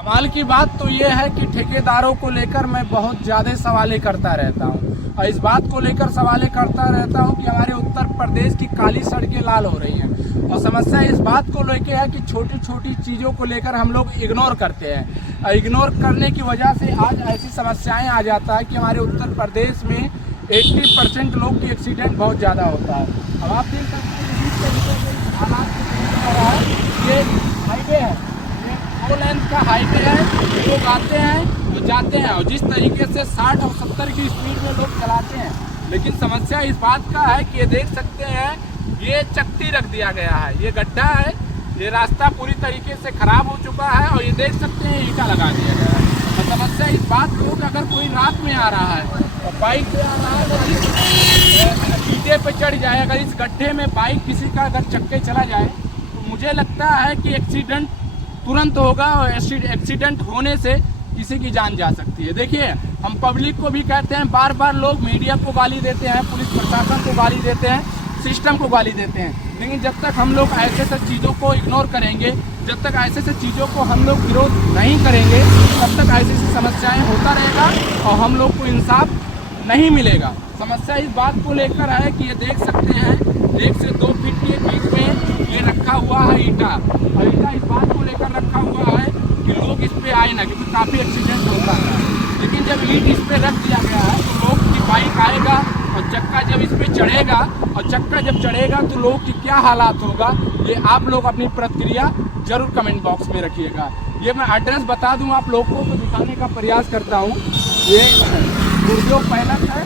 कमाल की बात तो ये है कि ठेकेदारों को लेकर मैं बहुत ज़्यादा सवालें करता रहता हूँ और इस बात को लेकर सवालें करता रहता हूँ कि हमारे उत्तर प्रदेश की काली सड़कें लाल हो रही हैं और समस्या इस बात को लेकर है कि छोटी छोटी चीज़ों को लेकर हम लोग इग्नोर करते हैं और इग्नोर करने की वजह से आज ऐसी समस्याएं आ जाता है कि हमारे उत्तर प्रदेश में 80% लोग की एक्सीडेंट बहुत ज़्यादा होता है। अब आप देख सकते हैं हालात ये हाईवे है, दो लेन का हाईवे है, लोग आते हैं और जाते हैं और जिस तरीके से 60 और 70 की स्पीड में लोग चलाते हैं। लेकिन समस्या इस बात का है कि ये देख सकते हैं ये चक्की रख दिया गया है, ये गड्ढा है, ये रास्ता पूरी तरीके से खराब हो चुका है और ये देख सकते हैं ईंटा लगा दिया गया है। और समस्या इस बात को कि अगर कोई रात में आ रहा है और बाइक पे आ रहा है अगर इस ईंटे पे चढ़ जाए, अगर इस गड्ढे में बाइक किसी का अगर चक्के चला जाए तो मुझे लगता है कि एक्सीडेंट तुरंत होगा और एक्सीडेंट होने से किसी की जान जा सकती है। देखिए हम पब्लिक को भी कहते हैं, बार बार लोग मीडिया को गाली देते हैं, पुलिस प्रशासन को गाली देते हैं, सिस्टम को गाली देते हैं, लेकिन जब तक हम लोग ऐसे सब चीज़ों को इग्नोर करेंगे, जब तक ऐसे सब चीज़ों को हम लोग विरोध नहीं करेंगे, तब तक ऐसी समस्याएं होता रहेगा और हम लोग को इंसाफ नहीं मिलेगा। समस्या इस बात को लेकर है कि ये देख सकते हैं 1 से 2 फीट के बीच में ये रखा हुआ है ईंटा और ईंटा इस बात को लेकर रखा हुआ है कि लोग इस पे आए ना, क्योंकि काफ़ी एक्सीडेंट होता है। लेकिन जब ईंट इस पे रख दिया गया है तो लोग की बाइक आएगा और चक्का जब इस पे चढ़ेगा और चक्का जब चढ़ेगा तो लोग की क्या हालात होगा, ये आप लोग अपनी प्रतिक्रिया जरूर कमेंट बॉक्स में रखिएगा। ये मैं एड्रेस बता दूं आप लोगों को दिखाने का प्रयास करता हूँ। ये गुरजोग पैलेस है,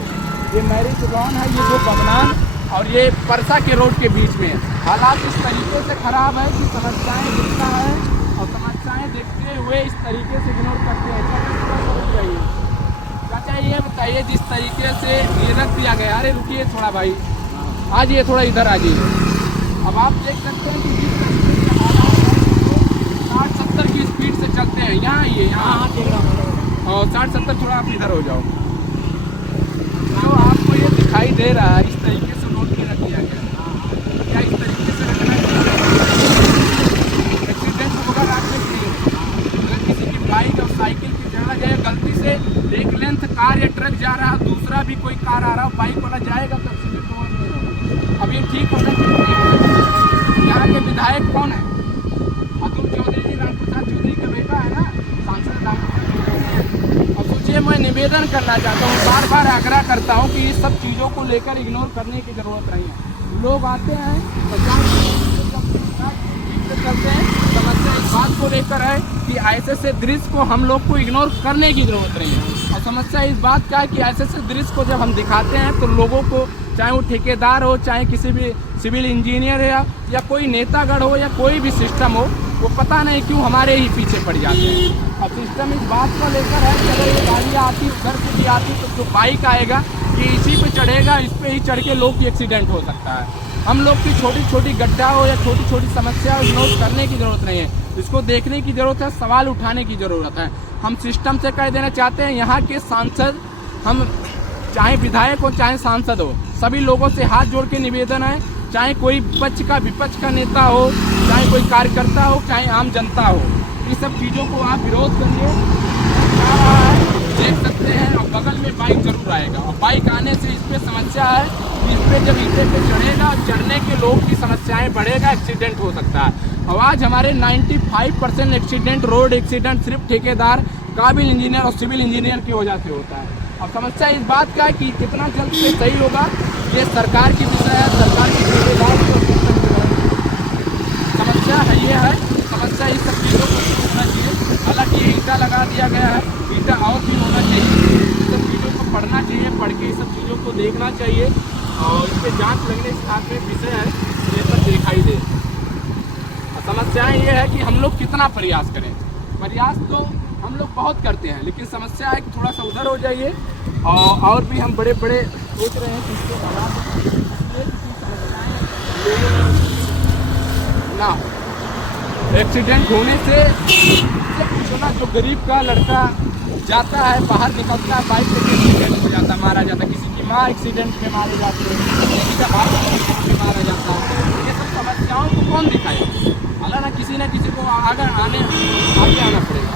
ये मैरिज लॉन है, ये जो बगनान और ये परसा के रोड के बीच में हालात इस तरीके से खराब है कि समस्याएं दिखता है और समस्याएं देखते हुए इस तरीके से इग्नोर करते हैं। चाचा ये बताइए जिस तरीके से ये रख दिया गया, अरे रुकिए थोड़ा भाई, आज ये थोड़ा इधर आ जाइए। अब आप देख सकते हैं कि जिस तरीके से हालात है 60-70 की स्पीड से चलते हैं, यहाँ ये यहाँ और 60-70 थोड़ा आप इधर हो जाओ। तो आपको ये दिखाई दे रहा है इस तरीके से रोड पे रख दिया गया, क्या इस तरीके से रखना चाहिए? एक्सीडेंट होगा रात में नहीं, अगर किसी की बाइक और साइकिल की चढ़ा जाए गलती से, एक लेंथ कार या ट्रक जा रहा है, दूसरा भी कोई कार आ रहा है, बाइक वाला जाएगा तो एक्सीडेंट होगा। अब ये ठीक होना चाहिए। यहाँ के विधायक कौन है? अतुल चौधरी जी, राम प्रसाद चौधरी का बेटा है ना, सांसद राम प्रसाद चौधरी। और सोचिए मैं निवेदन करना चाहता हूँ, बार बार आग्रह करता हूँ कि इस सब चीज़ों को लेकर इग्नोर करने की ज़रूरत नहीं है। लोग आते हैं करते हैं, समस्या इस बात को लेकर है कि ऐसे से दृश्य को हम लोग को इग्नोर करने की ज़रूरत नहीं है। और समस्या इस बात का है कि ऐसे से दृश्य को जब हम दिखाते हैं तो लोगों को, चाहे वो ठेकेदार हो, चाहे किसी भी सिविल इंजीनियर या कोई नेतागढ़ हो या कोई भी सिस्टम हो, वो पता नहीं क्यों हमारे ही पीछे पड़ जाते हैं। अब सिस्टम इस बात को लेकर है कि अगर ये गाड़ियाँ आती, उधर से भी आती, तो जो बाइक आएगा ये इसी पे चढ़ेगा, इस पे ही चढ़ के लोग की एक्सीडेंट हो सकता है। हम लोग की छोटी छोटी गड्ढा हो या छोटी छोटी समस्या इग्नोर करने की ज़रूरत नहीं है, इसको देखने की ज़रूरत है, सवाल उठाने की ज़रूरत है। हम सिस्टम से कह देना चाहते हैं, यहाँ के सांसद, हम चाहे विधायक हो चाहे सांसद हो, सभी लोगों से हाथ जोड़ के निवेदन है, चाहे कोई पक्ष का विपक्ष का नेता हो, चाहे कोई कार्यकर्ता हो, चाहे आम जनता हो, इन सब चीज़ों को आप विरोध करिए। देख सकते हैं और बगल में बाइक जरूर आएगा और बाइक आने से इस पे समस्या है, इस पे जब ईंटे पे चढ़ेगा, चढ़ने के लोग की समस्याएं बढ़ेगा, एक्सीडेंट हो सकता है। और आज हमारे 95% एक्सीडेंट, रोड एक्सीडेंट सिर्फ ठेकेदार, काबिल इंजीनियर और सिविल इंजीनियर की वजह से होता है। अब समस्या इस बात का है कि कितना जल्द से सही होगा, ये सरकार की विषय है, सरकार की जिम्मेदारी समस्या है। ये है समस्या, इस सब चीज़ों को होना चाहिए। हालांकि ये ईंटा लगा दिया गया है, ईंटा और भी होना चाहिए, इन सब चीज़ों को पढ़ना चाहिए, पढ़ के इस सब चीज़ों को देखना चाहिए और इस पर जाँच लगने इस बात में विषय है, ये सब दिखाई दे। समस्याएं ये है कि हम लोग कितना प्रयास करें, प्रयास तो हम लोग बहुत करते हैं, लेकिन समस्या है कि थोड़ा सा उधर हो जाइए और भी हम बड़े बड़े सोच रहे हैं कि इसको ना एक्सीडेंट होने से जो गरीब का लड़का जाता है, बाहर निकलता है, बाइक से एक्सीडेंट हो जाता है, मारा जाता है, किसी की माँ एक्सीडेंट में मारे जाती है, किसी का बाप एक्सीडेंट में मारा जाता है। ये सब समस्याओं को कौन दिखाएगा? हालांकि किसी न किसी को आगे आना पड़ेगा।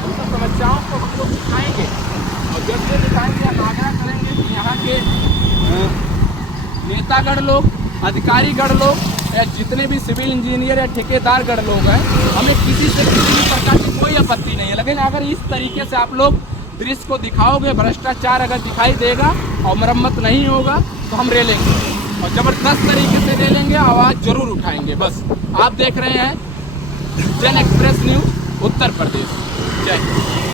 नेतागढ़ लोग, अधिकारीगढ़ लोग या जितने भी सिविल इंजीनियर या ठेकेदारगढ़ लोग हैं, हमें किसी से किसी भी प्रकार की कोई आपत्ति नहीं है। लेकिन अगर इस तरीके से आप लोग दृश्य को दिखाओगे, भ्रष्टाचार अगर दिखाई देगा और मरम्मत नहीं होगा तो हम रेलेंगे और जबरदस्त तरीके से रेलेंगे, आवाज़ जरूर उठाएंगे। बस आप देख रहे हैं जन एक्सप्रेस न्यूज़ उत्तर प्रदेश। जय हिंद।